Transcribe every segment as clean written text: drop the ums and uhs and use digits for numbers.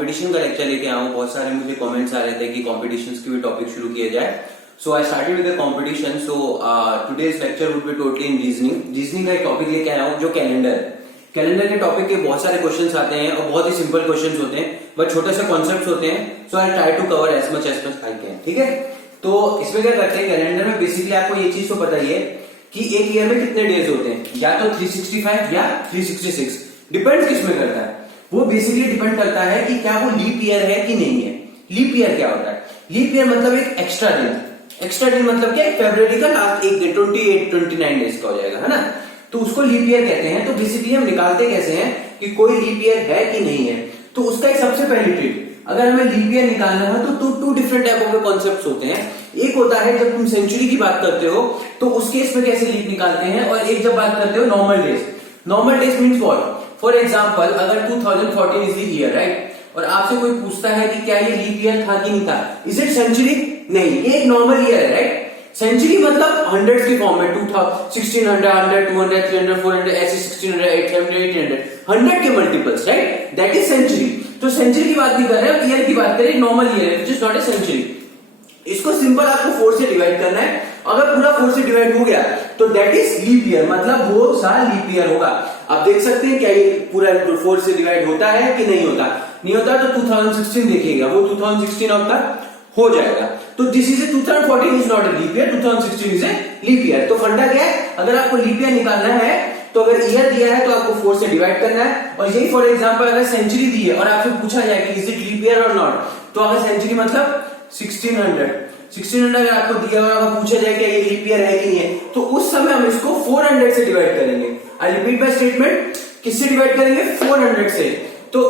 Competition का lecture लेके आया हूँ। बहुत सारे मुझे कमेंट्स आ रहे थे कि कॉम्पिटिशन्स की भी टॉपिक शुरू किया जाए। So I started with the competition. So today's lecture would be totally in reasoning. Reasoning का एक टॉपिक लेके आया हूँ जो कैलेंडर है। कैलेंडर के टॉपिक के बहुत सारे क्वेश्चंस आते हैं और बहुत ही सिंपल क्वेश्चंस होते हैं, बट छोटे से कॉन्सेप्ट्स होते हैं। So I try to cover as much I can. ठीक है, तो इसमें क्या करते हैं, कैलेंडर में बेसिकली आपको ये चीज तो पता ही है कि एक ईयर में कितने डेज होते हैं, या तो 365 या 366। डिपेंड किसमें करता है, वो बेसिकली डिपेंड करता है कि क्या वो लीप ईयर है कि नहीं है। लीप ईयर क्या होता है? लीप ईयर मतलब एक एक्स्ट्रा दिन। एक्स्ट्रा दिन मतलब क्या, फरवरी का लास्ट एक दिन 29 डेज का हो जाएगा, है ना, तो उसको लीप ईयर कहते हैं। तो बेसिकली हम निकालते कैसे हैं कि कोई लीप ईयर है कि नहीं है। तो उसका एक सबसे पहली ट्रिक, अगर हमें लीप ईयर निकालना है तो two different type of concepts होते हैं। एक होता है जब तुम सेंचुरी की बात करते हो तो उस केस में कैसे लीप निकालते हैं, और एक जब बात करते हो normal days. Normal days means what? For example अगर 2014 इज द ईयर, राइट, और आपसे कोई पूछता है कि क्या ये लीप ईयर था कि नहीं था, इज इट सेंचुरी? नहीं, ये एक नॉर्मल ईयर है, राइट। सेंचुरी मतलब हंड्रेड्स के फॉर्म में 1600, 100, 200, 300, 400, ऐसे 1600, 800, 800, 100 के multiples, right, that is century. तो सेंचुरी की बात नहीं कर रहे हैं, ईयर की बात करें, नॉर्मल ईयर है which is not a century. इसको सिंपल आपको 4 से डिवाइड करना है। अगर पूरा 4 से डिवाइड हो गया तो दैट इज लीप ईयर, मतलब वो साल लीप ईयर होगा। आप देख सकते हैं क्या ये पूरा 4 से डिवाइड होता है कि नहीं होता? नहीं होता तो 2016 देखिएगा, वो 2016 आपका हो जाएगा। तो this is a 2014 is not a leap year, 2016 is a leap year. तो फंडा क्या है, अगर आपको लीप ईयर निकालना है तो अगर ईयर दिया है तो आपको 4 से डिवाइड करना है। और यही फॉर एग्जांपल अगर सेंचुरी दी है और आपसे पूछा जाए कि इज इट लीप ईयर और नॉट, तो अगर सेंचुरी मतलब 1600 अगर आपको दिया और आपको पूछा जाए कि ये लीप ईयर है कि नहीं है, तो उस समय हम इसको 400 से डिवाइड करेंगे। आई रिपीट माय स्टेटमेंट, किससे डिवाइड करेंगे? 400 से। तो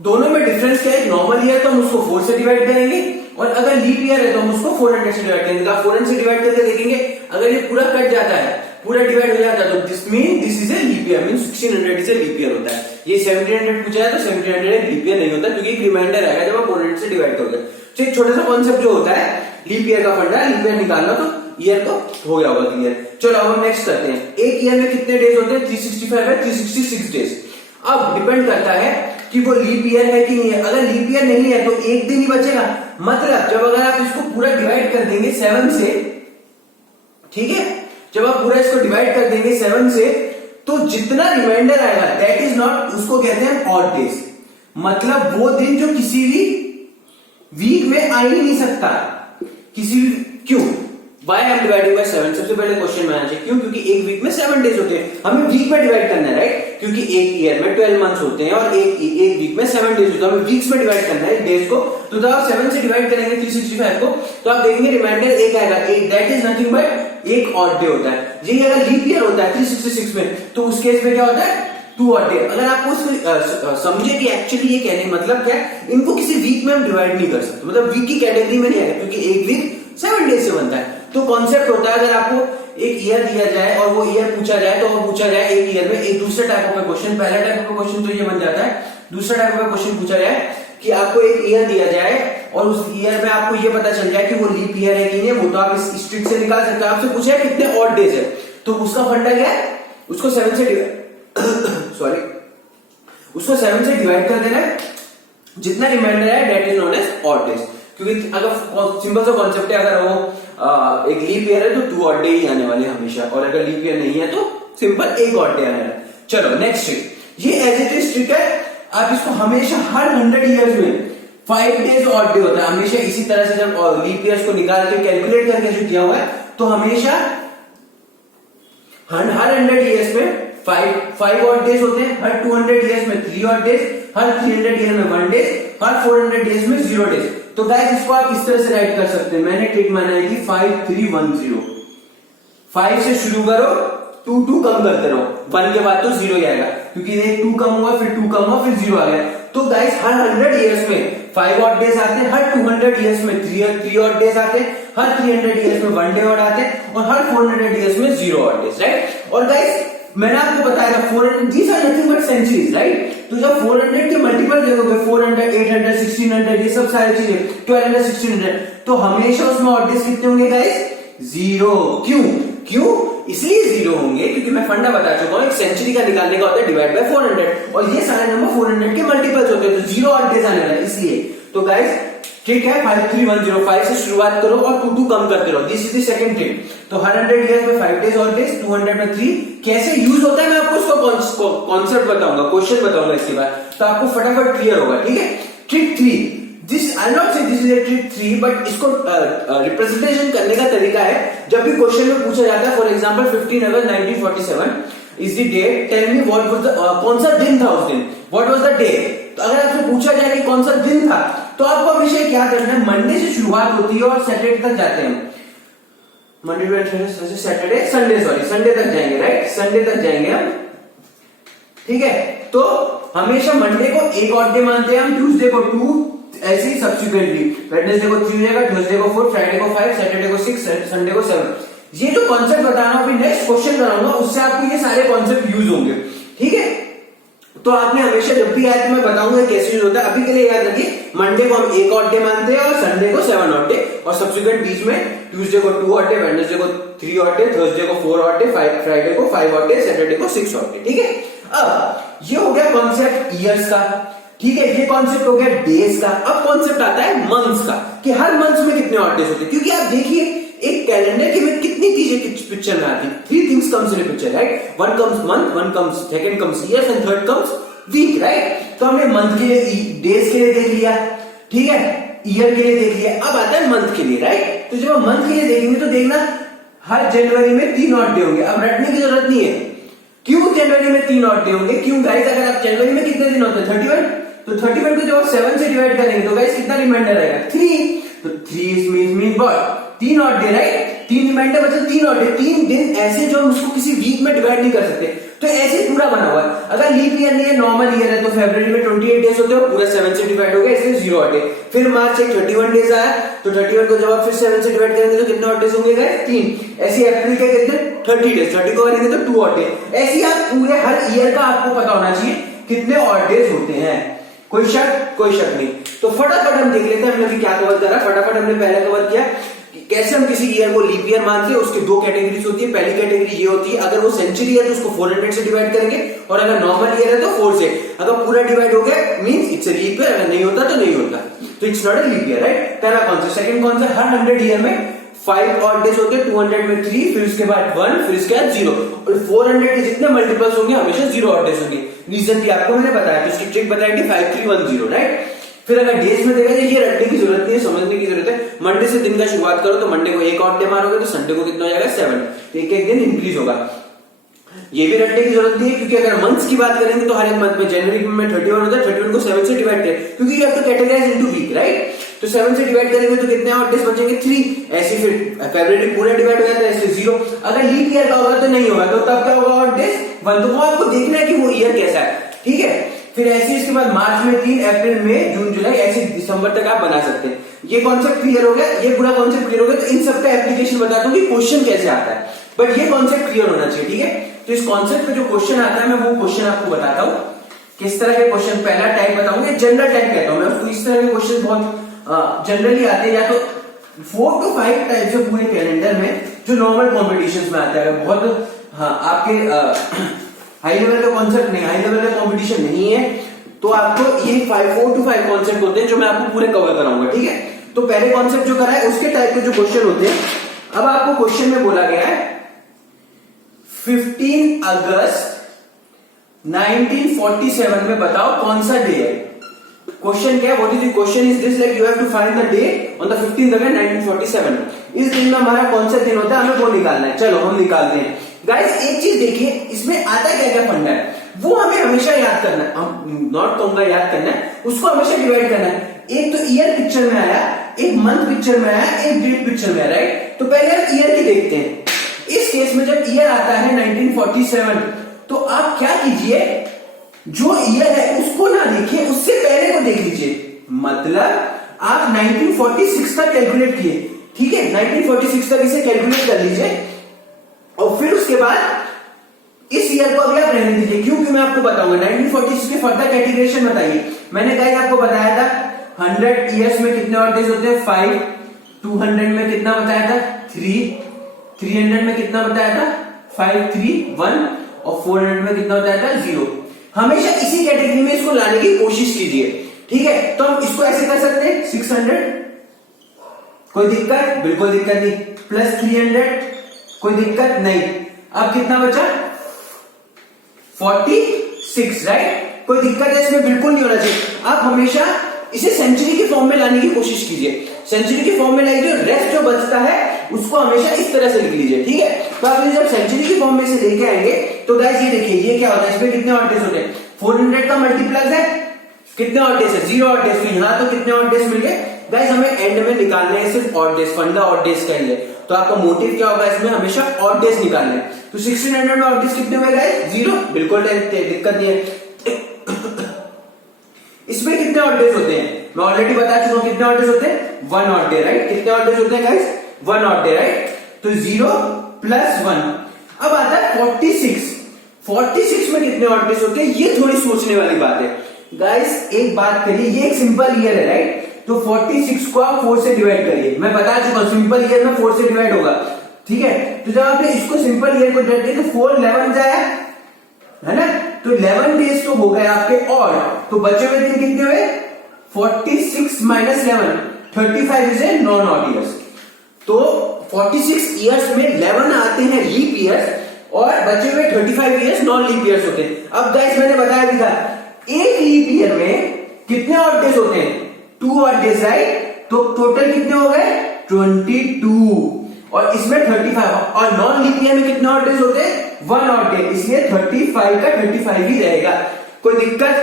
दोनों में डिफरेंस क्या है? नॉर्मल ईयर तो हम उसको 4 से डिवाइड करेंगे, और अगर लीप ईयर है तो हम उसको 400 से डिवाइड करेंगे। आप 400 से डिवाइड करके देखेंगे, अगर ये पूरा कट जाता है, पूरा डिवाइड हो जाता है, तो this is a leap year, mean 1600 is a leap year होता है। ये 1700 पूछा है तो 1700 एक लीप ईयर नहीं होता, क्योंकि एक रिमाइंडर आएगा जब आप 400 से डिवाइड करोगे। तो एक छोटा सा कॉन्सेप्ट जो होता है लीप ईयर का फंडा, लीप ईयर निकालना, तो ईयर तो हो गया होगा क्लियर। चलो अब हम नेक्स्ट करते हैं। एक ईयर में कितने डेज होते हैं? 365 है, 366 डेज। अब डिपेंड करता है कि वो लीप ईयर है कि नहीं है। अगर लीप ईयर नहीं है तो एक दिन ही बचेगा, मतलब जब अगर आप इसको पूरा डिवाइड कर देंगे 7 से, ठीक है, जब आप पूरा इसको डिवाइड कर देंगे 7 से, तो जितना रिमाइंडर आएगा दैट इज नॉट, उसको कहते हैं ऑड डेज। मतलब वो दिन जो किसी भी वीक में आ ही नहीं सकता, किसी भी। क्यों? Why I'm dividing by 7? सबसे पहले क्वेश्चन में आना चाहिए क्यों, क्योंकि एक वीक में 7 डेज होते हैं, हमें वीक में डिवाइड करना है, राइट, क्योंकि एक ईयर में 12 मंथ्स होते हैं और एक वीक में 7 डेज होते हैं, हमें वीक्स में डिवाइड करना है डेज को। तो जब आप 7 से डिवाइड करेंगे 365 को, तो आप देखेंगे रिमाइंडर एक आएगा, एक, दैट इज नथिंग बट एक ऑड डे होता है। यही अगर लीप ईयर होता है 366 में, तो उस केस में क्या होता है? 2 ऑड डे। अगर आपको समझे कि एक्चुअली ये कहने मतलब क्या है, इनको किसी वीक में हम डिवाइड नहीं कर सकते, मतलब वीक की कैटेगरी में नहीं आएगा, क्योंकि एक वीक 7 डेज से बनता है। तो कॉन्सेप्ट होता है, अगर आपको एक ईयर दिया जाए और वो ईयर पूछा जाए, तो वो पूछा जाए एक ईयर में एक दूसरे टाइप ऑफ क्वेश्चन। पहला टाइप ऑफ क्वेश्चन तो ये बन जाता है, दूसरा टाइप ऑफ क्वेश्चन पूछा जाए कि आपको एक ईयर दिया जाए और उस ईयर में आपको ये पता चल जाए कि वो लीप ईयर है कि नहीं है, वो तो आप इस ट्रिक से निकाल सकते हो। आपसे पूछा है कितने ऑड डेज है, तो उसका फंडा क्या है, उसको 7 से उसको 7 से डिवाइड कर देना है, जितना रिमाइंडर है that is known as odd days. क्योंकि अगर सिंपल सा कॉन्सेप्ट है, अगर वो एक लीप ईयर है तो 2 ऑड डे ही आने वाले हमेशा, और अगर लीप ईयर नहीं है तो सिंपल एक ऑड डे आने वाला। चलो नेक्स्ट ट्रिक, ये एज इट इज ट्रिक है, आप इसको हमेशा हर 100 ईयर्स में 5 डेज ऑड डे होता है हमेशा। इसी तरह से जब लीप ईयर्स को निकाल के कैलकुलेट करके जो किया हुआ है, तो हमेशा हर 100 ईयर्स में 5 ऑड डेज होते हैं, हर 200 ईयर्स में 3 ऑड डेज, हर 300 ईयर में 1 डेज, हर 400 डेज में 0 डेज। तो गाइस इसको आप इस तरह से राइट कर सकते हैं। मैंने ट्रिक बनाई थी 5310। 5 से शुरू करो, 2 कम करते रहो, 1 के बाद तो 0 ही आएगा, क्योंकि एक 2 कम हुआ, फिर 2 कम हुआ, फिर 0 आ गया। तो गाइस हर 100 ईयर्स में 5 ऑड डेज आते हैं, हर 200 ईयर्स में 3 ऑड डेज आते हैं, हर 300 ईयर्स में 1 डे ऑड आते हैं, और हर 400 ईयर्स में 0 ऑड डेज, राइट। और गाइस मैंने आपको बताया था 400 these are nothing but centuries, right. तो जब 400 के मल्टीपल देखोगे, 400, 800, 1600, ये सब सारी चीजें 1200, 1600, तो हमेशा उसमें ऑड डेज कितने होंगे गाइस? 0। क्यों? क्यों? इसलिए जीरो होंगे क्योंकि मैं फंडा बता चुका हूं, एक सेंचुरी का निकालने का होता है डिवाइड बाय 400 और ये सारे नंबर 400 के मल्टीपल्स होते हैं, तो जीरो ऑड डेज आने वाला है इसलिए। तो गाइस ठीक है, 53105 से शुरुआत करो और 2 कम करते रहो, this is the second trick. तो हर 100 ईयर्स में 5 डेज और डेज, 200 में 3 कैसे यूज होता है मैं आपको उसका कॉन्सेप्ट बताऊंगा, क्वेश्चन बताऊंगा इसके बाद, तो आपको फटाफट क्लियर होगा। ठीक है, ट्रिक 3, दिस आई नॉट से this is a trick 3 but इसको रिप्रेजेंटेशन करने का तरीका है, जब भी क्वेश्चन में पूछा जाता है for example 15 August 1947 is the date, tell me what was the कौन सा दिन था उस दिन, व्हाट वाज द डे। तो अगर आपसे पूछा जाए कि कौन सा दिन था तो आपको हमेशा क्या करना है, मंडे से शुरुआत होती है और सैटरडे तक जाते हैं, Monday to Saturday Sunday Sunday तक जाएंगे, राइट, संडे तक जाएंगे हम। ठीक है, तो हमेशा मंडे को एक ऑड डे मानते हैं हम, ट्यूसडे को 2, ऐसे ही सब्सिक्वेंटली वेडनेसडे को 3 हो जाएगा, थर्सडे को 4, फ्राइडे को 5, सैटरडे को 6, संडे को 7। ये जो कॉन्सेप्ट बताना अभी नेक्स्ट क्वेश्चन कराऊंगा उससे आपको ये सारे कॉन्सेप्ट यूज होंगे। ठीक है, तो आपने हमेशा जब भी आए तो मैं बताऊंगा कैसे यूज होता है। अभी के लिए याद रखिए, मंडे को हम एक ऑड डे मानते हैं और संडे को 7 ऑड डे, और सब्सिक्वेंट बीच में ट्यूसडे को 2 ऑड डे, वेडनेसडे को 3 ऑड डे, थर्सडे को 4 ऑड डे, फ्राइडे को 5 ऑड डे, सैटरडे को 6 ऑड डे। ठीक है, अब ये हो गया कॉन्सेप्ट ईयर्स का। ठीक है, ये कॉन्सेप्ट हो गया डेज का। अब कॉन्सेप्ट आता है मंथ्स का, कि हर मंथ में कितने ऑड डेज होते हैं, क्योंकि आप देखिए एक कैलेंडर के में कितनी चीजें पिक्चर में आती है, 3 things comes in picture, right, 1 comes month, 1 comes second comes years and third comes week, right. तो हमने मंथ के लिए डेज के लिए देख लिया, ठीक है, ईयर के लिए देख लिया, अब आता है मंथ के लिए, राइट। तो जब हम मंथ के लिए देखेंगे तो देखना हर जनवरी में 3 ऑड डे होंगे। अब रटने की जरूरत नहीं है, क्यों जनवरी में 3 ऑड डे होंगे, क्यों गाइस, अगर आप जनवरी में कितने दिन होते हैं 31, तो 31 को जब आप 7 से डिवाइड करेंगे तो गाइस कितना रिमाइंडर आएगा 3, तो 3 means what, 3 odd day, right, 3 reminder बचा 3 ऑड डे, 3 दिन ऐसे जो हम उसको किसी वीक में डिवाइड नहीं कर सकते, तो ऐसे पूरा बना हुआ है। अगर लीप ईयर नहीं है, नॉर्मल ईयर है, तो फरवरी में 28 डेज होते हैं, पूरा 7 से डिवाइड हो गया, इसलिए 0 ऑड डे। फिर मार्च एक 31 डेज आया, तो 31 को जब आप फिर 7 से डिवाइड करेंगे तो कितने ऑड डेज होंगे गाइस, 3। ऐसे अप्रैल के कितने 30 डेज, 30 को करेंगे तो 2 ऑड डे। ऐसे आप पूरे हर ईयर का आपको पता होना चाहिए कितने ऑड डेज होते हैं, कोई शक नहीं। तो फटाफट हम देख लेते हैं हमने अभी क्या कवर करा। फटाफट हमने पहले कवर किया कैसे हम किसी ईयर को लीप ईयर मानते हैं, उसकी 2 कैटेगरीज होती है। पहली कैटेगरी ये होती है, अगर वो सेंचुरी है तो उसको 400 से डिवाइड करेंगे, और अगर नॉर्मल ईयर है तो 4 से। अगर पूरा डिवाइड हो गया means it's a leap year, अगर नहीं होता तो नहीं होता, तो it's not a leap year, right. पहला कॉन्सेप्ट। सेकंड कॉन्सेप्ट, हर 100 ईयर में 5 ऑड डेज होते हैं, 200 में 3, फिर उसके बाद 1, फिर उसके बाद 0, और 400 के जितने मल्टीपल्स होंगे हमेशा 0 ऑड डेज होंगे। रीजन भी आपको मैंने बताया, तो इसकी ट्रिक बताई थी 5310, राइट। फिर अगर डेज में देखा जाए, ये रटने की जरूरत नहीं है, समझने की जरूरत है। मंडे से दिन का शुरुआत करो, तो मंडे को एक ऑड डे मारोगे तो संडे को कितना हो जाएगा 7, तो एक दिन इंक्रीज होगा। ये भी रटने की जरूरत नहीं है, क्योंकि अगर मंथ्स की बात करेंगे तो हर एक मंथ में जनवरी में 31 होता है, 31 को 7 से डिवाइड करें, क्योंकि you have to categorise into week, right. तो 7 से डिवाइड करेंगे तो कितने ऑड डेज बचेंगे 3। ऐसे फिर फरवरी पूरा डिवाइड हो जाता है, ऐसे 0। अगर लीप ईयर का होगा तो नहीं होगा, तो तब क्या होगा ऑड डेज 1। तो वो आपको देखना है कि वो ईयर कैसा है, ठीक है। फिर ऐसे इसके बाद मार्च में 3, अप्रैल में, जून जुलाई, ऐसे दिसंबर तक आप बना सकते हैं। ये कॉन्सेप्ट क्लियर हो गया, ये पूरा कॉन्सेप्ट क्लियर हो गया। तो इन सबका एप्लीकेशन बताता हूँ कि क्वेश्चन कैसे आता है, बट ये कॉन्सेप्ट क्लियर होना चाहिए, ठीक है। तो इस कॉन्सेप्ट पे जो क्वेश्चन आता है मैं वो क्वेश्चन आपको बताता हूँ, किस तरह के क्वेश्चन। पहला टाइप बताऊंगा, जनरल टाइप कहता हूँ मैं उसको। इस तरह के क्वेश्चन बहुत जनरली आते हैं, या तो 4 to 5 टाइप्स है पूरे कैलेंडर में, जो नॉर्मल कॉम्पिटिशन में आता है। बहुत आपके हाई लेवल का कॉन्सेप्ट नहीं, हाई लेवल का कॉम्पिटिशन नहीं है, तो आपको ये 4 to 5 कॉन्सेप्ट होते हैं जो मैं आपको पूरे कवर कराऊंगा, ठीक है। तो पहले कॉन्सेप्ट जो करा है उसके टाइप के जो क्वेश्चन होते हैं। अब आपको क्वेश्चन में बोला गया है 15 अगस्त 1947 में बताओ कौन सा डे है। क्वेश्चन क्या है, what is the question is this, like you have to find the day on the 15th August 1947। इस दिन में हमारा कौन सा दिन होता है, हमें वो निकालना है। चलो हम निकालते हैं। गाइस एक चीज देखिए, इसमें आता क्या क्या फंडा है वो हमें हमेशा याद करना है। हम नॉट कहूंगा याद करना है, उसको हमेशा डिवाइड करना है। एक तो ईयर पिक्चर में आया, एक मंथ पिक्चर में आया, एक डेट पिक्चर में आया, राइट। तो पहले हम ईयर की देखते हैं। इस केस में जब ईयर आता है 1947, तो आप क्या कीजिए, जो ईयर है उसको ना देखिए, उससे पहले को देख लीजिए। मतलब आप 1946 तक कैलकुलेट किए, ठीक है, 1946 तक इसे कैलकुलेट कर लीजिए, और फिर उसके बाद इस ईयर को अभी आप रहने दीजिए। क्योंकि मैं आपको बताऊंगा 1946 के फर्दर कैटेगराइजेशन बताइए। मैंने गाइस आपको बताया था 100 ईयर्स में कितने ऑड डेज होते हैं 5, 200 में कितना बताया था 3, 300 में कितना बताया था 531 और 400 में कितना बताया था 0। हमेशा इसी कैटेगरी में इसको लाने की कोशिश कीजिए, ठीक है। तो हम इसको ऐसे कर सकते हैं 600, कोई दिक्कत? बिल्कुल दिक्कत नहीं। प्लस 300, कोई दिक्कत नहीं। अब कितना बचा 46, राइट। कोई दिक्कत है इसमें? बिल्कुल नहीं होना चाहिए। आप हमेशा इसे सेंचुरी के फॉर्म में लाने की कोशिश कीजिए। सेंचुरी के फॉर्म में लाइए, रेस्ट जो बचता है उसको हमेशा इस तरह से लिख लीजिए, ठीक है। तो आप जब सेंचुरी के फॉर्म में से लेके आएंगे तो गाइस ये देखिए ये क्या होता है, इसमें कितने ऑड डेज होते हैं 400 का मल्टीप्लस है, कितने ऑड डेज है 0 ऑड डेज। तो यहां तो कितने ऑड डेज मिल गए गाइस, हमें एंड में निकालने हैं सिर्फ ऑड डेज, फंडा ऑड डेज का ही है। तो आपका मोटिव क्या होगा इसमें, हमेशा ऑड डेज निकालने हैं। तो 1600 में ऑड डेज कितने हुए गाइस 0, बिल्कुल दिक्कत नहीं है। इसमें कितने ऑड डेज होते हैं मैं ऑलरेडी बता चुका हूं, कितने ऑड डेज होते हैं 1 ऑड डे, राइट। कितने ऑड डेज होते हैं गाइस 1 ऑड डे, राइट। तो 0 प्लस 1। अब आता है 46 में कितने ऑड डेज होते हैं, ये थोड़ी सोचने वाली बात है गाइस। एक बात करिए, ये एक सिंपल ईयर है, राइट। तो 46 को आप 4 से डिवाइड करिए। मैं बता चुका हूं सिंपल ईयर में 4 से डिवाइड होगा, ठीक है। तो जब आपने इसको सिंपल ईयर को डिवाइड किया तो 4 11 जाया है ना, तो 11 डेज तो हो गए आपके ऑड। तो बचे हुए दिन कितने हुए 46 minus 11, 35 is a non odd years. तो 46 ईयर्स में 11 आते हैं लीप ईयर्स और बचे हुए 35 ईयर्स नॉन लीप ईयर्स होते हैं। अब गाइस मैंने बताया भी था एक लीप ईयर में कितने ऑड डेज होते हैं 2 ऑड डेज, राइट। तो टोटल कितने हो गए 22 और इसमें 35 और नॉन लीप ईयर में कितने ऑड डेज होते हैं 1 ऑड डे, इसलिए 35 का 35 ही रहेगा। कोई दिक्कत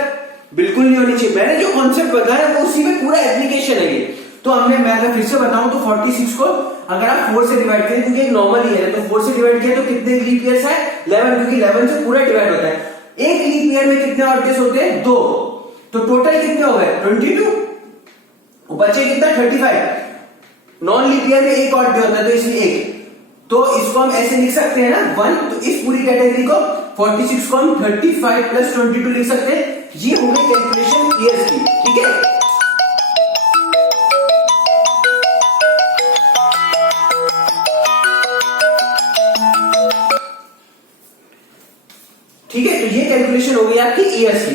बिल्कुल नहीं होनी चाहिए। मैंने जो कॉन्सेप्ट बताया वो उसी में पूरा एप्लीकेशन है ये। तो हमने मैं अगर फिर से बताऊं तो 46 को अगर आप 4 से डिवाइड करें, क्योंकि एक नॉर्मल ईयर है तो 4 से डिवाइड किया तो कितने लीप ईयर्स है 11, क्योंकि 11 से पूरा डिवाइड होता है। एक लीप ईयर में कितने ऑड डेज होते हैं 2, तो टोटल कितने हो गए 22, बचे कितना 35। नॉन लीप ईयर में एक ऑड डे होता है तो इसलिए एक, तो इसको हम ऐसे लिख सकते हैं ना 1। तो इस पूरी कैटेगरी को 46 को हम 35 प्लस 22 लिख सकते हैं। ये हो गई कैलकुलेशन ईयर्स की, ठीक है। ठीक है, तो ये कैलकुलेशन हो गई आपकी ईयर्स की।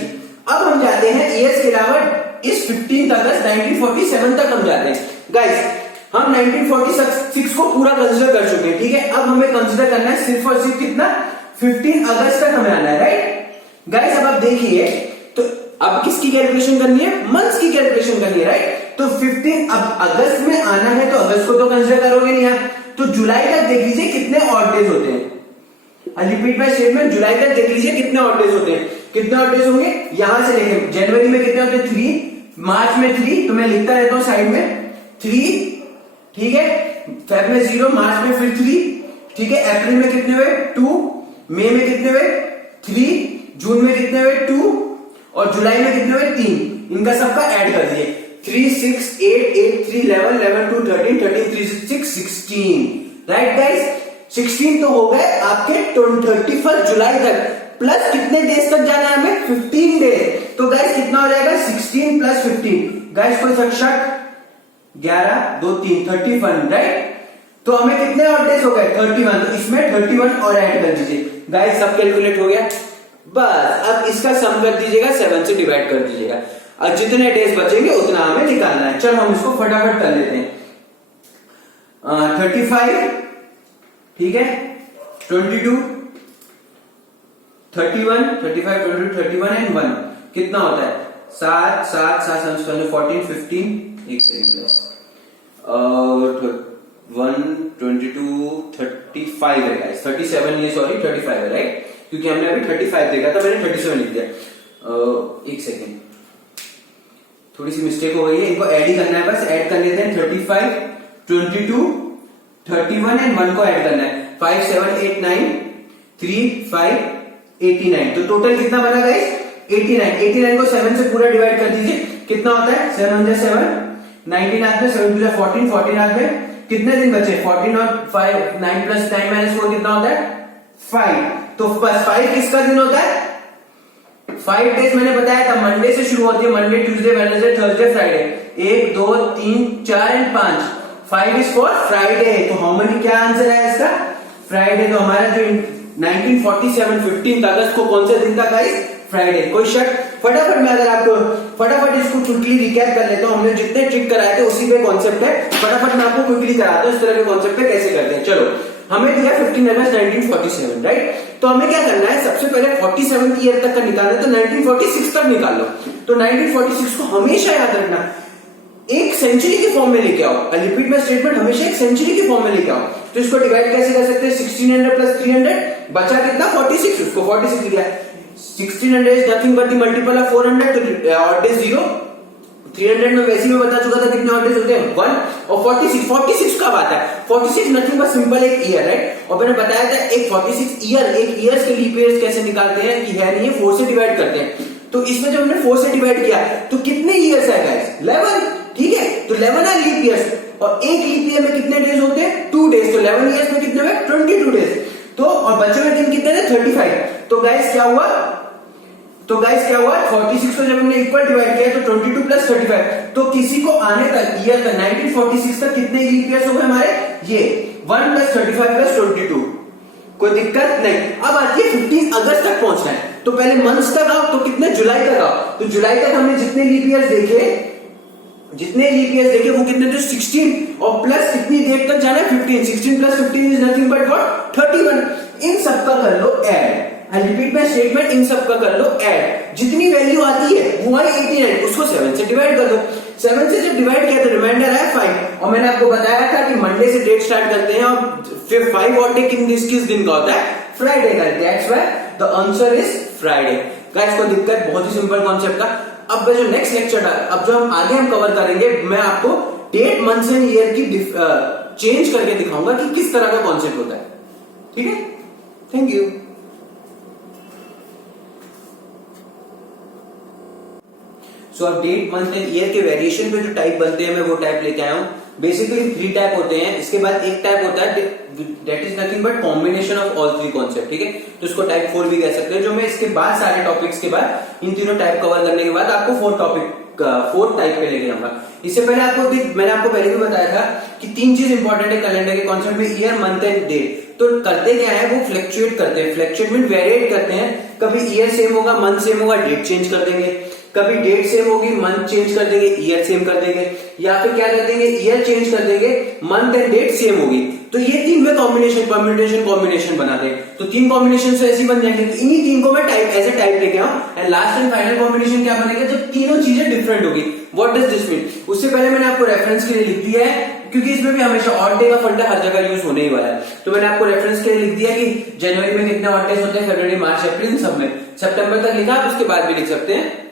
अब हम जाते हैं ईयर्स के अलावा इस 15 अगस्त 1947 तक हम जाते हैं गाइस। हम 1946 को पूरा कंसिडर कर चुके हैं, ठीक है। अब हमें कंसिडर करना है सिर्फ और सिर्फ कितना 15 अगस्त तक हमें आना है, राइट गाइस। अब आप देखिए तो अब किसकी कैलकुलेशन करनी है, मंथ्स की कैलकुलेशन करनी है, राइट। तो 15 अब अगस्त में आना है तो अगस्त को तो कंसिडर करोगे नहीं आप, तो जुलाई तक देख लीजिए कितने ऑड डेज होते हैं। रिपीट माय स्टेटमेंट, जुलाई तक देख लीजिए कितने ऑड डेज होते हैं। कितने ऑड डेज होंगे यहां से लेके जनवरी में कितने होते हैं 3, मार्च में 3, तो मैं लिखता रहता हूं साइड में 3, ठीक है। फेब में 0, मार्च में फिर 3, ठीक है। अप्रैल में कितने हुए 2, मई में कितने हुए 3, जून में कितने हुए 2 और जुलाई में कितने हुए 3। इनका सबका ऐड कर दीजिए 3 6 8 8 3 11 11 2 13 13 3 6 16, राइट गाइस। 16 तो हो गए आपके 31 जुलाई तक, प्लस कितने डेज तक जाना है हमें 15 डेज। तो गाइस कितना हो जाएगा 16 प्लस 15 गाइस, कोई शक 11 2 3 31, राइट। तो हमें कितने और डेज हो गए 31, तो इसमें 31 और ऐड कर दीजिए गाइस, सब कैलकुलेट हो गया। बस अब इसका सम कर दीजिएगा 7 से डिवाइड कर दीजिएगा और जितने डेज बचेंगे उतना हमें निकालना है। चलो हम इसको फटाफट कर लेते हैं। 35, ठीक है, 22, 31, 35, 22, 31 एंड 1 कितना होता है 7 7 7 14 15, एक सेकंड, 1 22 35 है गाइस, 37 ये सॉरी 35 है, राइट, क्योंकि हमने अभी 35 देखा था, मैंने 37 लिख दिया। एक सेकेंड, थोड़ी सी मिस्टेक हो गई है, इनको ऐड ही करना है, बस ऐड कर लेते हैं 35, 22, 31 एंड 1 को ऐड करना है 5 7 8 9 3 5 89। तो टोटल कितना बना गाइस 89। 89 को 7 से पूरा डिवाइड कर दीजिए, कितना होता है 7 1 7, 19 हाथ में 7 2 14, 14 हाथ में कितने दिन बचे 14 और 5, 9 प्लस 9 माइनस 4 कितना होता है 5। तो बस 5 किसका दिन होता है 5 डेज मैंने बताया था, मंडे से शुरू होती है, Monday Tuesday Wednesday Thursday Friday, 1 2 3 4 and 5 is for Friday. तो हाउ मेनी क्या आंसर है इसका फ्राइडे। तो हमारा जो 1947 15 अगस्त को कौन सा दिन था गाइस? फ्राइडे। कोई शक? फटाफट में अगर आपको फटाफट इसको क्विकली रिकैप कर लेता हूं, हमने जितने ट्रिक कराए थे उसी पे कॉन्सेप्ट है, फटाफट मैं आपको क्विकली कराता हूं इस तरह के कॉन्सेप्ट पे कैसे करते हैं। चलो, हमें दिया 15 अगस्त 1947, राइट? तो हमें क्या करना है, सबसे पहले 47 ईयर तक का निकालना है, तो 1946 तक निकाल लो। तो 1946 को हमेशा याद रखना, एक सेंचुरी के फॉर्म में लेके आओ। रिपीट माय स्टेटमेंट, हमेशा एक सेंचुरी के फॉर्म में लेके आओ। तो इसको डिवाइड कैसे कर सकते हैं? 1600 प्लस 300 बचा कितना? 46। उसको 46 लिया। 1600 is nothing but the multiple of 400, तो ऑड डेज 0। 300 में वैसे ही मैं बता चुका था कितने ऑड डेज होते हैं 1, और 46 कब आता है? 46 नथिंग बट सिंपल एक ईयर, राइट? और मैंने बताया था एक 46 ईयर, एक ईयर्स के लीप ईयर्स कैसे निकालते हैं कि है नहीं, 4 से डिवाइड करते हैं। तो इसमें जब हमने 4 से डिवाइड किया तो कितने ईयर्स है गाइस? 11, ठीक है? तो 11 है लीप ईयर्स, और एक लीप ईयर में कितने डेज होते हैं? 2 डेज। तो 11 ईयर्स में कितने हुए? 22 डेज। तो और बचे हुए दिन कितने थे? 35। तो गाइस क्या हुआ? 46 को जब हमने इक्वल डिवाइड किया तो 22 प्लस 35, तो किसी को आने तक ईयर तक 1946 तक कितने लीप ईयर्स हो गए हमारे? ये 1 प्लस 35 प्लस 22। कोई दिक्कत नहीं। अब आती है 15 अगस्त तक पहुंचना है, तो पहले मंथ्स तक आओ, तो कितने? जुलाई तक आओ। तो जुलाई तक हमने जितने लीप ईयर्स देखे वो कितने थे? 16, और प्लस कितनी डेट तक जाना है? 15। 16 plus 15 is nothing but what? 31। इन सबका कर लो add. I repeat my statement, इन सबका कर लो ऐड। जितनी वैल्यू आती है वो है 89, उसको 7 से डिवाइड कर दो। 7 से जब डिवाइड किया तो रिमाइंडर है 5। और मैंने आपको बताया था कि मंडे से डेट स्टार्ट करते हैं, और फिर 5 ऑड डे किस दिन का होता है? फ्राइडे का। That's why the answer is Friday. Guys कोई दिक्कत? बहुत ही सिंपल कॉन्सेप्ट था। अब जो नेक्स्ट लेक्चर है, अब जो हम आगे कवर करेंगे, मैं आपको डेट, मंथ एंड ईयर की चेंज करके दिखाऊंगा कि किस तरह का कॉन्सेप्ट होता है। ठीक है? Thank you. सो अब डेट, मंथ एंड ईयर के वेरिएशन पे जो टाइप बनते हैं मैं वो टाइप लेके आया हूं। बेसिकली 3 टाइप होते हैं। इसके बाद एक टाइप होता है that is nothing but combination of all 3 concept, ठीक है? तो इसको टाइप 4 भी कह सकते हैं, जो मैं इसके बाद सारे टॉपिक्स के बाद इन तीनों टाइप कवर करने के बाद आपको 4 टाइप पे लेके आऊंगा। इससे पहले मैंने आपको पहले भी बताया था कि 3 चीज इंपॉर्टेंट है कैलेंडर के कॉन्सेप्ट में, ईयर, मंथ एंड डेट। तो करते क्या है, वो फ्लक्चुएट करते हैं, फ्लक्चुएट मीन वेरिएट करते हैं। कभी ईयर सेम होगा, मंथ सेम होगा, डेट चेंज कर देंगे। कभी डेट सेम होगी, मंथ चेंज कर देंगे, ईयर सेम कर देंगे, या फिर क्या कर देंगे, ईयर चेंज कर देंगे, मंथ एंड डेट सेम होगी। तो ये 3 में कॉम्बिनेशन बनाते हैं। तो 3 कॉम्बिनेशन से ऐसी बन जाएंगे। इन्हीं 3 को मैं एज ए टाइप लेके आऊं, and last and final combination क्या बनेगा जब तीनों चीजें डिफरेंट होगी। What does this mean? उससे पहले मैंने आपको रेफरेंस के लिए लिख दिया है, क्योंकि इसमें भी हमेशा ऑड डे का फंडा हर जगह यूज होने ही वाला है। तो मैंने आपको रेफरेंस के लिए लिख दिया कि जनवरी में कितने ऑड डेज होते हैं, फरवरी, मार्च, अप्रैल, सब में। सितंबर तक लिखा, उसके बाद भी लिख सकते हैं।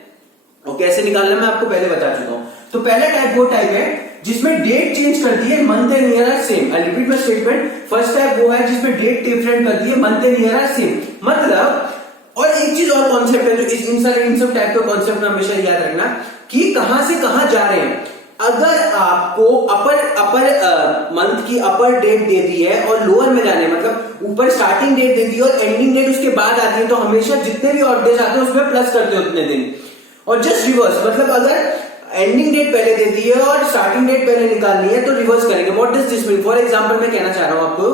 और कैसे निकालना मैं आपको पहले बता चुका हूं। तो पहला टाइप वो टाइप है जिसमें डेट चेंज कर दी है, month and year are same. I repeat my statement, first type वो है जिसमें डेट डिफरेंट कर दी है, month and year are same. मतलब, और एक चीज और कॉन्सेप्ट है जो इन सब टाइप के कॉन्सेप्ट में हमेशा याद रखना कि कहां से कहां जा रहे हैं। अगर आपको अपर मंथ की अपर डेट दे दी है और लोअर में जाने, मतलब ऊपर स्टार्टिंग डेट दे दी है और एंडिंग डेट उसके बाद आती है, तो हमेशा जितने भी ऑड डेज आते हैं उसमें प्लस करते हो उतने दिन। और जस्ट रिवर्स, मतलब अगर एंडिंग डेट पहले दे दी है और स्टार्टिंग डेट पहले निकालनी है तो रिवर्स करेंगे। What does this mean? For example मैं कहना चाह रहा हूं आपको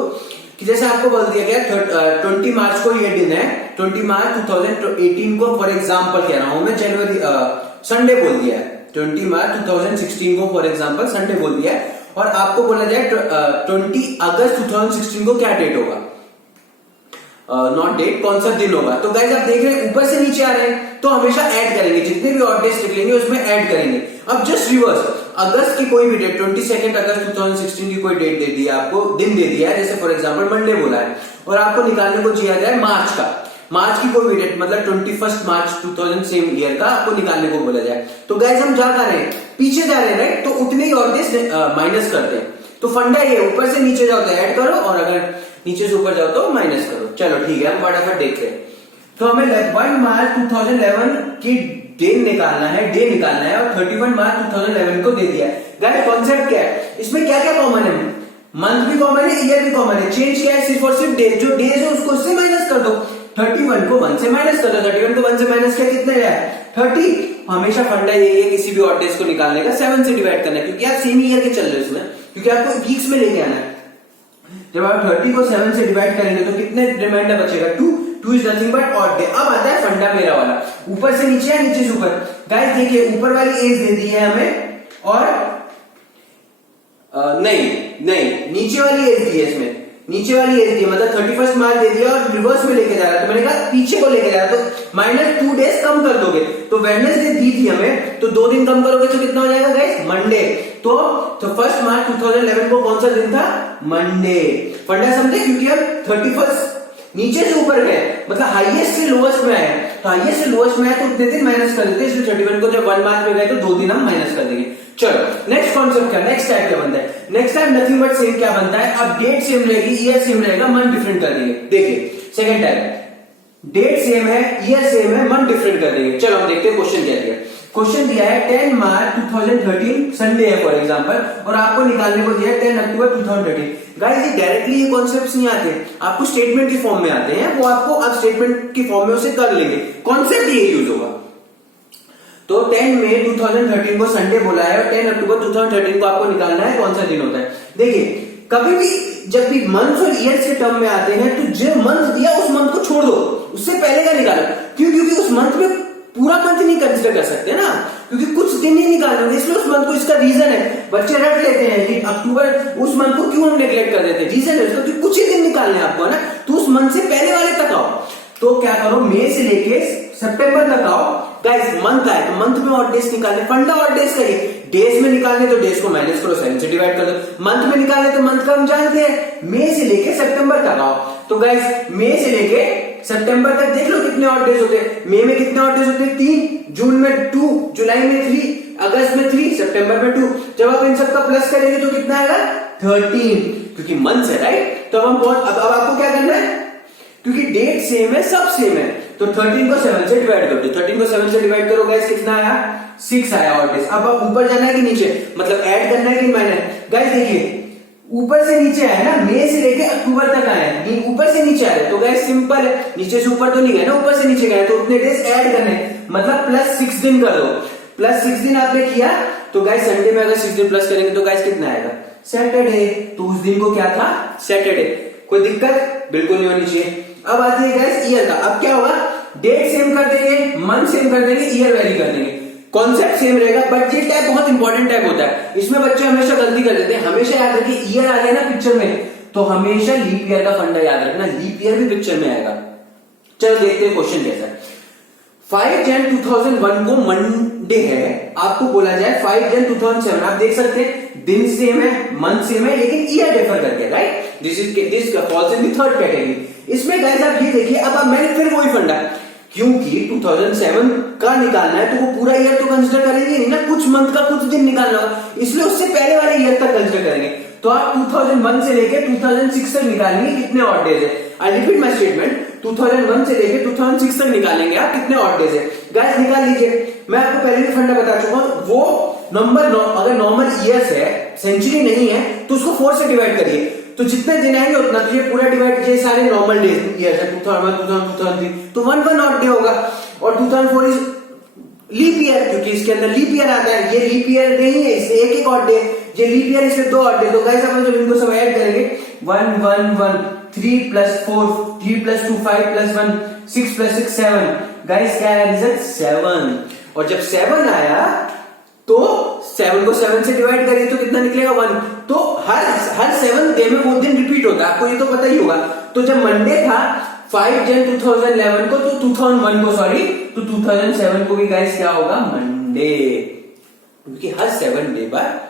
कि जैसे आपको बोल दिया गया 20 मार्च को ये दिन है, 20 मार्च 2018 को फॉर एग्जांपल कह रहा हूं मैं, जनवरी संडे बोल दिया है। 20 मार्च 2016 को फॉर एग्जांपल संडे बोल दिया है, और आपको बोला जाए 20 अगस्त 2016 को क्या डेट होगा, नॉट डेट, कौन सा दिन होगा। तो गाइस आप देख रहे हैं ऊपर से नीचे आ रहे हैं, तो हमेशा ऐड करेंगे, जितने भी ऑड डेज निकलेंगे उसमें ऐड करेंगे। अब जस्ट रिवर्स, अगस्त की कोई भी डेट, 22 अगस्त 2016 की कोई डेट दे दी है आपको, दिन दे दिया है, जैसे फॉर एग्जांपल मंडे बोला है, और आपको निकालने को दिया जाए मार्च का, मार्च की कोई भी डेट, मतलब 21 मार्च 2000 सेम ईयर का आपको निकालने को बोला जाए, तो गाइस हम जा रहे हैं, पीछे जा रहे हैं, राइट? तो उतने ही ऑड डेज माइनस करते हैं। तो फंडा ये, ऊपर से नीचे जाओ तो ऐड करो, और अगर नीचे से ऊपर जाओ तो माइनस करो। चलो ठीक है, हम फटाफट देखते हैं। तो हमें 1 मार्च 2011 की डे निकालना है, और 31 मार्च 2011 को दे दिया है। गाइस कॉन्सेप्ट क्या है, इसमें क्या क्या कॉमन है? मंथ भी कॉमन है, ईयर भी कॉमन है। चेंज क्या है? सिर्फ और सिर्फ डेज, जो डेज है उसको उससे माइनस कर दो। 31 को 1 से माइनस कर दो, 31 को 1 से माइनस किया कितने है? 30। हमेशा फंडा यही है किसी भी ऑड डेज को निकालने का 7 से डिवाइड करना है, क्योंकि आप सेम ईयर के चल रहे हो इसमें, क्योंकि आपको वीक्स में लेके आना है। जब आप 30 को 7 से डिवाइड करेंगे तो कितने रिमाइंडर बचेगा 2 is nothing but odd day. अब आता है फंडा मेरा वाला, ऊपर से नीचे या नीचे से ऊपर। गाइस देखिए ऊपर वाली एज दे दी है हमें और नहीं नीचे वाली एज दी है, इसमें नीचे वाली एज दी है, मतलब 31 मार्च दे दिया और रिवर्स में लेके जा रहा है, तो मैंने कहा पीछे को लेके जा रहा है तो -2 डेज कम कर दोगे। तो वेडनेसडे दी थी हमें, तो 2 दिन कम करोगे तो कितना हो जाएगा गाइस मंडे। तो 1 मार्च 2011 को कौन सा दिन था मंडे। फंडा समझे, क्योंकि हम 31 नीचे से ऊपर गए, मतलब हाईएस्ट से लोएस्ट में आए, तो हाईएस्ट से लोएस्ट में आए तो उतने दिन माइनस कर देते, इसलिए 31 को जब 1 मार्च में गए तो 2 दिन हम माइनस कर देंगे। चलो नेक्स्ट कॉन्सेप्ट क्या, नेक्स्ट टाइप क्या बनता है। Next type nothing but same क्या बनता है, अब डेट सेम रहेगी, ईयर सेम रहेगा, मंथ डिफरेंट कर देंगे। देखिए सेकंड टाइप डेट सेम है, ईयर सेम है, मंथ डिफरेंट कर देंगे। चलो हम देखते हैं क्वेश्चन क्या दिया। क्वेश्चन दिया है 10 मार्च 2013 संडे है फॉर एग्जांपल, और आपको निकालने को दिया है 10 अक्टूबर 2013। गाइस ये डायरेक्टली ये कॉन्सेप्ट्स नहीं आते, आपको स्टेटमेंट की फॉर्म में आते हैं, वो आपको अब स्टेटमेंट की फॉर्म में उसे कर लेंगे, कॉन्सेप्ट ये यूज होगा। तो 10 मई 2013 को संडे बोला है और 10 अक्टूबर 2013 को आपको निकालना है कौन सा दिन होता है। देखिए कभी भी जब भी मंथ और ईयर के टर्म में आते हैं तो जो मंथ दिया उस मंथ को छोड़ दो, उससे पहले का निकालो। क्यों, क्योंकि उस मंथ में पूरा मंथ नहीं कंसिडर कर सकते ना, क्योंकि कुछ दिन ही निकालोगे, इसलिए उस मंथ को, इसका रीजन है, बच्चे रट लेते हैं कि अक्टूबर, उस मंथ को क्यों हम नेग्लेक्ट कर देते हैं, रीजन है उसका कि कुछ ही दिन निकालने हैं आपको ना, तो उस मंथ से पहले वाले तक आओ। तो क्या करो, मई से लेके सितंबर तक आओ। गाइस मंथ आए तो मंथ में ऑड डेज निकालने, फंडा ऑड डेज का ये, डेज में निकालने तो डेज को माइनस करो, 7 से डिवाइड कर दो। मंथ में निकालने तो मंथ का हम जानते हैं, मई से लेके सितंबर तक आओ। तो गाइस मई से लेके सितंबर तक देख लो कितने ऑड डेज होते हैं। मई में कितने ऑड डेज होते हैं 3, जून में 2, जुलाई में 3, अगस्त में 3, सितंबर में 2। जब आप इन सबका प्लस करेंगे तो कितना आएगा 13, क्योंकि मंथ है राइट। तो अब आपको क्या करना है, क्योंकि डेट सेम है, सब सेम है, तो 13 को 7 से डिवाइड कर दो। 13 को 7 से डिवाइड करो गाइस कितना आया 6 आया ऑड डेज। अब आप ऊपर जाना है कि नीचे, मतलब ऐड करना है कि माइनस। गाइस देखिए ऊपर से नीचे आया ना, मई से लेके अक्टूबर तक आया, ऊपर से नीचे आया, तो गाइस सिंपल है, नीचे से ऊपर तो नहीं गए ना, ऊपर से नीचे गए, तो उतने डेज ऐड करने, मतलब +6 दिन कर दो। +6 दिन आपने किया तो गाइस संडे में अगर 6 दिन प्लस करेंगे तो गाइस कितना आएगा सैटरडे। तो उस दिन को क्या था सैटरडे। कोई दिक्कत बिल्कुल नहीं होनी चाहिए। अब आते हैं गाइस ईयर का। अब क्या होगा, डेट सेम कर देंगे, मंथ सेम कर देंगे, ईयर वैरी कर देंगे, कॉन्सेप्ट सेम रहेगा। बट ये टाइप बहुत इंपॉर्टेंट टाइप होता है, इसमें बच्चे हमेशा गलती कर देते हैं। हमेशा याद रखिए ईयर आ गया ना पिक्चर में तो हमेशा लीप ईयर का फंडा याद रखना, लीप ईयर भी पिक्चर में आएगा। चलो देखते हैं क्वेश्चन कैसा है। 5 जन 2001 को मंडे है, आपको बोला जाए 5 जन 2007। आप देख सकते हैं दिन सेम है, मंथ सेम है, लेकिन ईयर डिफर करके right. This falls in the third category. इसमें गाइस आप ये देखिए, अब मैंने फिर वही फंडा, क्योंकि 2007 का निकालना है तो वो पूरा ईयर तो कंसिडर करेंगे नहीं ना, कुछ मंथ का कुछ दिन निकालना होगा, इसलिए उससे पहले वाले ईयर तक कंसिडर करेंगे। तो आप 2001 से लेके 2006 तक निकालेंगे कितने ऑड डेज है। आई रिपीट माय स्टेटमेंट, 2001 से लेके 2006 तक निकालेंगे आप कितने ऑड डेज है। गाइस निकाल लीजिए, मैं आपको पहले भी फंडा बता चुका हूं। वो नंबर अगर नॉर्मल ईयर्स है, सेंचुरी नहीं है, तो उसको 4 से डिवाइड करिए, तो जितने दिन आएंगे उतना, तो ये पूरा डिवाइड कीजिए, सारे नॉर्मल डेज ईयर है, 2001, 2003, तो 1 ऑड डे होगा। और 2004 इज लीप ईयर, क्योंकि इसके अंदर लीप ईयर आता है, ये लीप ईयर नहीं है, इसलिए एक ऑड डे, ये लीप ईयर इसमें 2 ऑड डे। तो गाइस अपन जब इनको सब ऐड करेंगे 1 1 1 3 + 4 3 + 2 5 + 1 6 + 6 7। गाइस क्या है रिजल्ट 7। और जब 7 आया तो 7 को 7 से डिवाइड करिए तो कितना निकलेगा 1। तो हर 7 डे में वो दिन रिपीट होता है, आपको ये तो पता ही होगा। तो जब मंडे था 5 जन 2011 को, तो 2001 को सॉरी, तो 2007 को भी गाइस क्या होगा मंडे, क्योंकि हर 7 डे बाद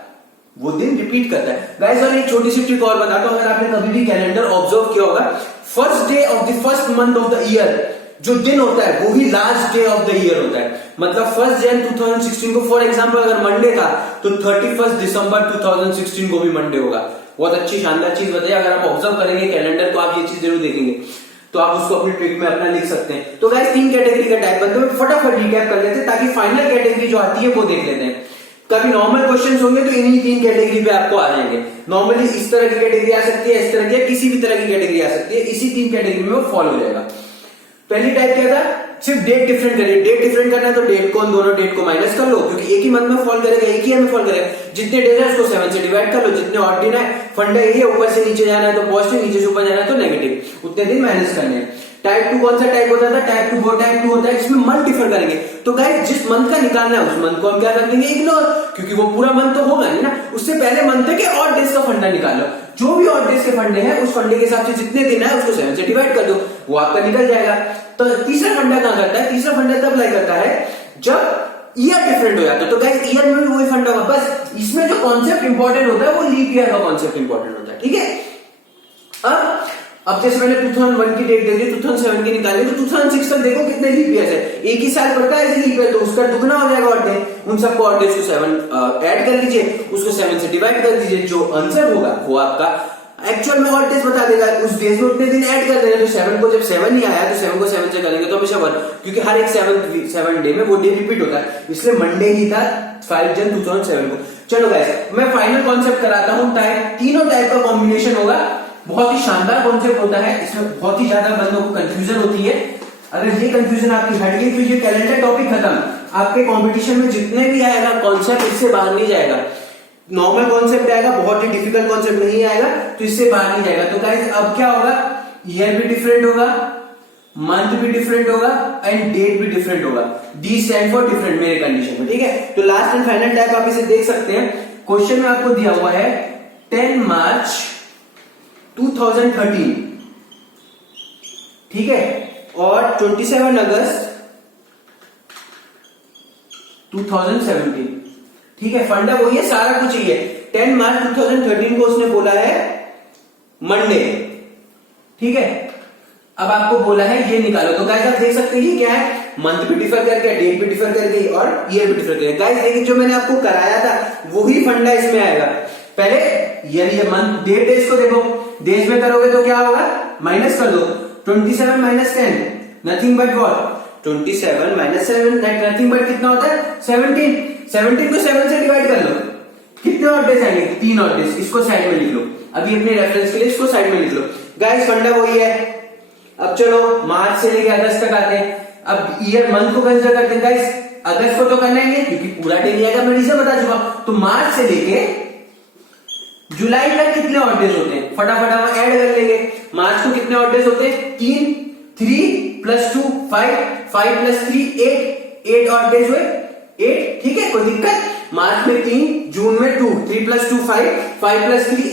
वो दिन रिपीट करता है गाइस। और एक छोटी सी ट्रिक और बताता हूं, अगर आपने कभी भी कैलेंडर ऑब्जर्व किया होगा, first day of the first month of the year जो दिन होता है वो ही last day of the year होता है। मतलब 1 जन 2016 को फॉर एग्जांपल अगर मंडे था तो 31 दिसंबर 2016 को भी मंडे होगा। बहुत अच्छी शानदार चीज बताइए, अगर आप ऑब्जर्व करेंगे कैलेंडर तो आप ये चीज जरूर देखेंगे, तो आप उसको अपनी ट्रिक में अपना लिख सकते हैं। तो गाइस 3 कैटेगरी का टाइप बनते हैं, फटाफट रिकैप कर लेते हैं ताकि फाइनल कैटेगरी जो आती है वो देख लेते हैं। कभी नॉर्मल क्वेश्चंस होंगे तो इन्हीं 3 कैटेगरी पे आपको आ जाएंगे। नॉर्मली इस तरह की कैटेगरी आ सकती है, इस तरह की, किसी भी तरह की कैटेगरी आ सकती है, इसी 3 कैटेगरी में वो फॉलो हो जाएगा। पहली टाइप क्या था, सिर्फ डेट डिफरेंट करिए, डेट डिफरेंट करना है तो डेट को, दोनों डेट को माइनस कर लो, क्योंकि एक ही मंथ में फॉल करेगा, एक ही ईयर में फॉल करेगा। जितने डेज है उसको 7 से डिवाइड कर लो, जितने ऑड दिन है, फंडा यही है, ऊपर से नीचे जाना है तो पॉजिटिव, नीचे से ऊपर जाना है तो नेगेटिव, उतने दिन माइनस करने हैं। टाइप 2 कौन सा टाइप होता था, टाइप 2 वो टाइप 2 होता है इसमें मंथ डिफर करेंगे। तो गाइस जिस मंथ का निकालना है उस मंथ को हम क्या कर देंगे, इग्नोर, क्योंकि वो पूरा मंथ तो होगा नहीं ना, उससे पहले मंथ के ऑड डेज का फंडा निकाल लो, जो भी ऑड डेज के फंडे हैं उस फंडे के हिसाब से जितने दिन है उसको 7 से डिवाइड कर दो, वो आपका निकल जाएगा। तो तीसरा फंडा कहां करता है, तीसरा फंडा तब अप्लाई करता है जब ईयर डिफरेंट हो जाता है। तो गाइस ईयर में भी वही फंडा होगा, बस इसमें जो कॉन्सेप्ट इंपॉर्टेंट होता है वो लीप ईयर का कॉन्सेप्ट इंपॉर्टेंट होता है, ठीक है। अब जैसे मैंने 2001 की डेट दे दी, 2007 की निकाली, तो 2006 तक देखो कितने लीप ईयर है, एक ही साल पड़ता है लीप ईयर, तो उसका दुगना हो जाएगा ऑड डे, उन सबको ऑड डेज को 7 ऐड कर लीजिए, उसको 7 से डिवाइड कर दीजिए, जो आंसर होगा वो आपका एक्चुअल में ऑड डेज बता देगा, उस डेज में उतने दिन ऐड कर देना। तो 7 को जब 7 नहीं आया तो 7 को 7 से करेंगे तो हमेशा 1, क्योंकि हर एक 7 डे में वो डे रिपीट होता है, इसलिए मंडे ही था 5 जन 2007 को। चलो गाइस मैं फाइनल कॉन्सेप्ट कराता हूं, टाइप तीनों टाइप का कॉम्बिनेशन होगा, बहुत ही शानदार कॉन्सेप्ट होता है, इसमें बहुत ही ज्यादा बंदों को कंफ्यूजन होती है। अगर ये कंफ्यूजन आपकी हट गई तो ये कैलेंडर टॉपिक खत्म, आपके कंपटीशन में जितने भी आएगा कॉन्सेप्ट इससे बाहर नहीं जाएगा, नॉर्मल कॉन्सेप्ट आएगा, बहुत ही डिफिकल्ट कॉन्सेप्ट नहीं आएगा, तो इससे बाहर नहीं जाएगा। तो गाइस अब क्या होगा, ईयर भी डिफरेंट होगा, मंथ भी डिफरेंट होगा एंड डेट भी डिफरेंट होगा, डी स्टैंड फॉर डिफरेंट मेरे कंडीशन में, ठीक है। तो लास्ट एंड फाइनल टाइप आप इसे देख सकते हैं, क्वेश्चन में आपको दिया हुआ है 10 मार्च 2013, ठीक है, और 27 अगस्त 2017, ठीक है। फंडा वही है, सारा कुछ ही है। 10 मार्च 2013 को उसने बोला है मंडे, ठीक है। अब आपको बोला है ये निकालो, तो गाइस आप देख सकते हैं ये क्या है, मंथ भी डिफर कर गया, डेट भी डिफर कर गई और ईयर भी डिफर कर गया। गाइस देखिए जो मैंने आपको कराया था वही फंडा इसमें आएगा, पहले यानी ये मंथ डेट डेज को देखो, डेज में करोगे तो क्या होगा, माइनस कर दो, 27 minus 10 nothing but what, 27 minus 7 nothing but कितना होता है 17, 17 को 7 से डिवाइड कर लो, कितने ऑड डेज आएंगे, 3 ऑड डेज, इसको साइड में लिख लो, अभी अपने रेफरेंस के लिए इसको साइड में लिख लो। गाइस फंडा वही है। अब चलो मार्च से लेके अगस्त तक आते हैं, अब ईयर मंथ को कंसीडर करते हैं। गाइस अगस्त को तो करना ही है क्योंकि पूरा डे नहीं आएगा, मैं रीजन बता चुका, तो मार्च से लेके जुलाई तक कितने ऑड डेज होते हैं, फटाफट हम ऐड कर लेंगे। मार्च को कितने ऑड डेज होते हैं, 3 प्लस 2 5, 5 प्लस 3 8 ऑड डेज हुए 8, ठीक है, कोई दिक्कत। मार्च में 3, जून में 2, 3 प्लस 2 5, 5 प्लस 3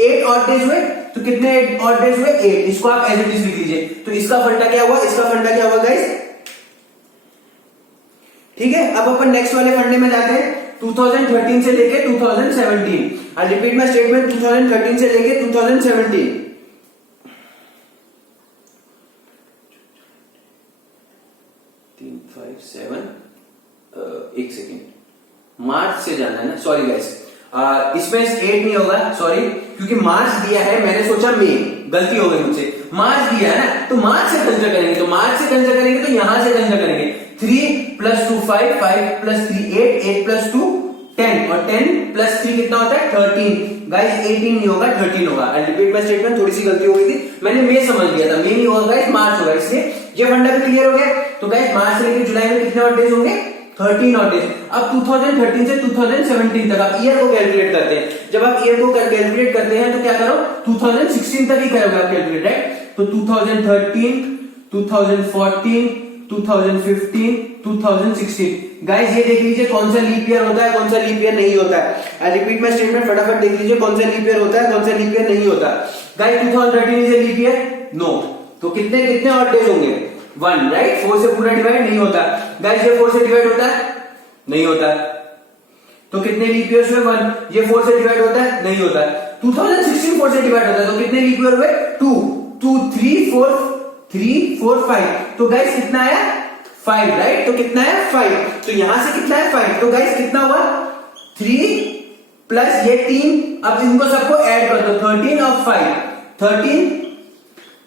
8 ऑड डेज हुए, तो कितने ऑड डेज हुए 8, इसको आप एज इट इज लिख लीजिए। तो इसका फंडा क्या हुआ, इसका फंडा क्या हुआ गाइस, ठीक है। अब अपन नेक्स्ट वाले फंडे में जाते हैं, 2013 से लेके 2017, आई रिपीट माय स्टेटमेंट, 2013 से लेके 2017, एक सेकेंड, मार्च से जाना है ना, सॉरी गाइस, इसमें 8 नहीं होगा, सॉरी, क्योंकि मार्च दिया है, मैंने सोचा मई, गलती हो गई मुझसे, मार्च दिया है ना, तो मार्च से कंसीडर करेंगे, तो मार्च से कंसीडर करेंगे तो यहां से कंसीडर करेंगे, 3 प्लस 2 5, 5 प्लस 3 8 प्लस 2 10 और 10 प्लस 3 कितना होता है 13। गाइस 18 नहीं होगा 13 होगा, आई रिपीट माय स्टेटमेंट, थोड़ी सी गलती हो गई थी, मैंने मई समझ लिया था, मई नहीं होगा गाइस, मार्च होगा, इसलिए ये फंडा भी क्लियर हो गया। तो गाइस मार्च से लेकर जुलाई में कितने ऑड डेज होंगे, 13 ऑड डेज। अब 2013 से 2017 तक आप ईयर को कैलकुलेट करते हैं, जब आप ईयर को कैलकुलेट करते हैं तो क्या करो, 2016 तक ही करोगे आप कैलकुलेट, राइट। तो 2013, 2014, 2015, 2016, गाइस ये देख लीजिए कौन सा लीप ईयर होता है, कौन सा लीप ईयर नहीं होता है। आई रिपीट माय स्टेटमेंट, फटाफट देख लीजिए कौन सा लीप ईयर होता है, कौन सा लीप ईयर नहीं होता। Guys 2013 is a leap year, no, तो कितने कितने ऑड डेज होंगे 1, राइट, 4 से पूरा डिवाइड नहीं होता। गाइस ये 4 से डिवाइड होता है, नहीं होता, तो कितने लीप ईयर्स हुए 1, ये 4 से डिवाइड होता है, नहीं होता। 2016 4 से डिवाइड होता है, तो कितने लीप ईयर हुए 2 2 3 4 3 4 5, तो गाइस कितना आया 5, राइट, तो कितना है 5, तो यहां से कितना है 5, तो गाइस कितना हुआ 3 प्लस ये 3, अब इनको सबको ऐड कर दो, 13 और 5, 13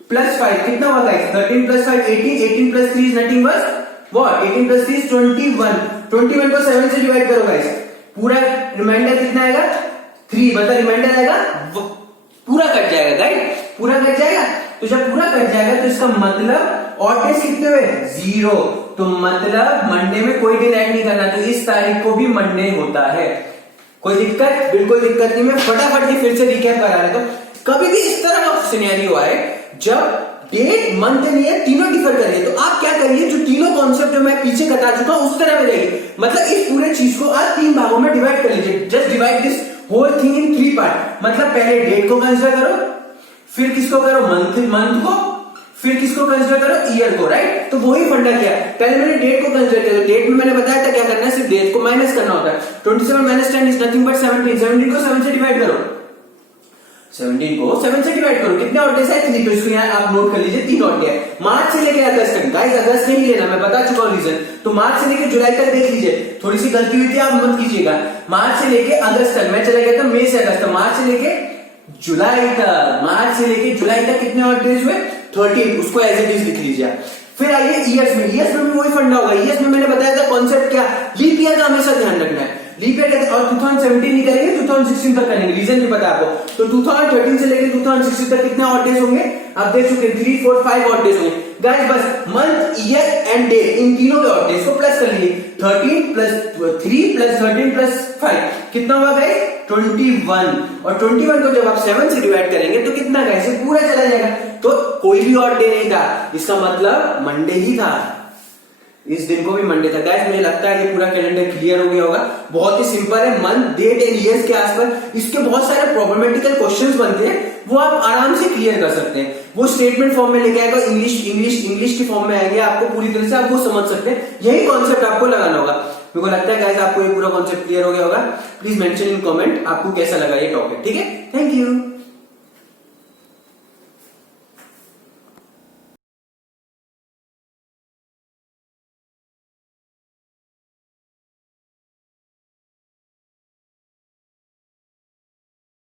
प्लस 5 कितना हुआ guys, 13 plus 5 18, 18 plus 3 is nothing but what, 18 plus 3 is 21, 21 को 7 से डिवाइड करो गाइस, पूरा रिमाइंडर कितना आएगा 3, मतलब रिमाइंडर आएगा पूरा कट जाएगा, राइट, पूरा कट जाएगा। तो जब पूरा कट जाएगा तो इसका मतलब ऑड डेज कितने हुए? 0। तो मतलब मंडे में कोई दिन ऐड नहीं करना, तो इस तारीख को भी मंडे होता है। कोई दिक्कत? बिल्कुल दिक्कत नहीं। मैं फटाफट फिर से रिकैप करा रहा हूं। कभी भी इस तरह का सिनेरियो आए जब डेट मंथ नहीं है, तीनों डिफर करिए, तो आप क्या करिए, जो तीनों कॉन्सेप्ट जो मैं पीछे बता चुका हूं उस तरह में जाइए। मतलब इस पूरे चीज को आज 3 भागों में डिवाइड कर लीजिए। Just divide this whole thing in 3 part. मतलब पहले डेट को कंसिडर करो, फिर किसको करो, मंथ को, फिर किसको कंसिडर करो, ईयर को, राइट। तो वही फंडा किया। पहले मैंने डेट को कंसिडर किया, तो डेट में मैंने बताया था क्या करना है, सिर्फ डेट को माइनस करना होता है। 27 माइनस 10 इज नथिंग बट 17। 17 को 7 से डिवाइड करो, 17 को 7 से डिवाइड करो। कितने ऑड डेज है? 3। तो इसको यहाँ आप नोट कर लीजिए, 3 ऑड डे है। मार्च से लेकर अगस्त तक, गाइस अगस्त नहीं लेना, मैं बता चुका हूँ रीजन। तो मार्च से लेकर जुलाई तक देख लीजिए, थोड़ी सी गलती हुई थी, आप मत कीजिएगा। मार्च से लेकर अगस्त तक, मैं चला गया था मई से अगस्त, मार्च से लेके जुलाई तक, मार्च से लेके जुलाई तक कितने ऑड डेज हुए? 13। उसको एज इट इज लिख लीजिए। फिर आइए ईयर्स में। ईयर्स में भी वही फंडा होगा। ईयर्स में मैंने बताया था कॉन्सेप्ट क्या, लीप ईयर का हमेशा ध्यान रखना है। लीप ईयर और 2017 नहीं करेंगे, 2016 तक करेंगे, रीजन भी पता है आपको। तो 2013 से लेकर 2016 तक कितने ऑड डेज होंगे आप देख चुके, 3, 4, 5 ऑड डेज होंगे। गाइस बस मंथ, ईयर एंड डे, इन तीनों के ऑड डेज को प्लस कर लीजिए। 13 प्लस 3 प्लस 13 प्लस 5 कितना हुआ गाइस? 21। और 21 को जब आप 7 से डिवाइड करेंगे तो कितना गाइस? पूरा चला जाएगा। तो कोई भी ऑड डे नहीं था, इसका मतलब मंडे ही था। इस दिन को भी मंडे था। गाइस मुझे लगता है ये पूरा कैलेंडर क्लियर हो गया होगा। बहुत ही सिंपल है, मंथ, डेट एंड ईयर्स के आसपास। इसके बहुत सारे प्रॉब्लमेटिकल क्वेश्चंस बनते हैं, वो आप आराम से क्लियर कर सकते हैं। वो स्टेटमेंट फॉर्म में लेके आएगा, इंग्लिश की फॉर्म में आएंगे, आपको पूरी तरह से आप वो समझ सकते हैं। यही कॉन्सेप्ट आपको लगाना होगा। मेरे को लगता है गाइस आपको ये पूरा कॉन्सेप्ट क्लियर हो गया होगा। प्लीज मेंशन इन कमेंट आपको कैसा लगा ये टॉपिक। ठीक है, थैंक यू।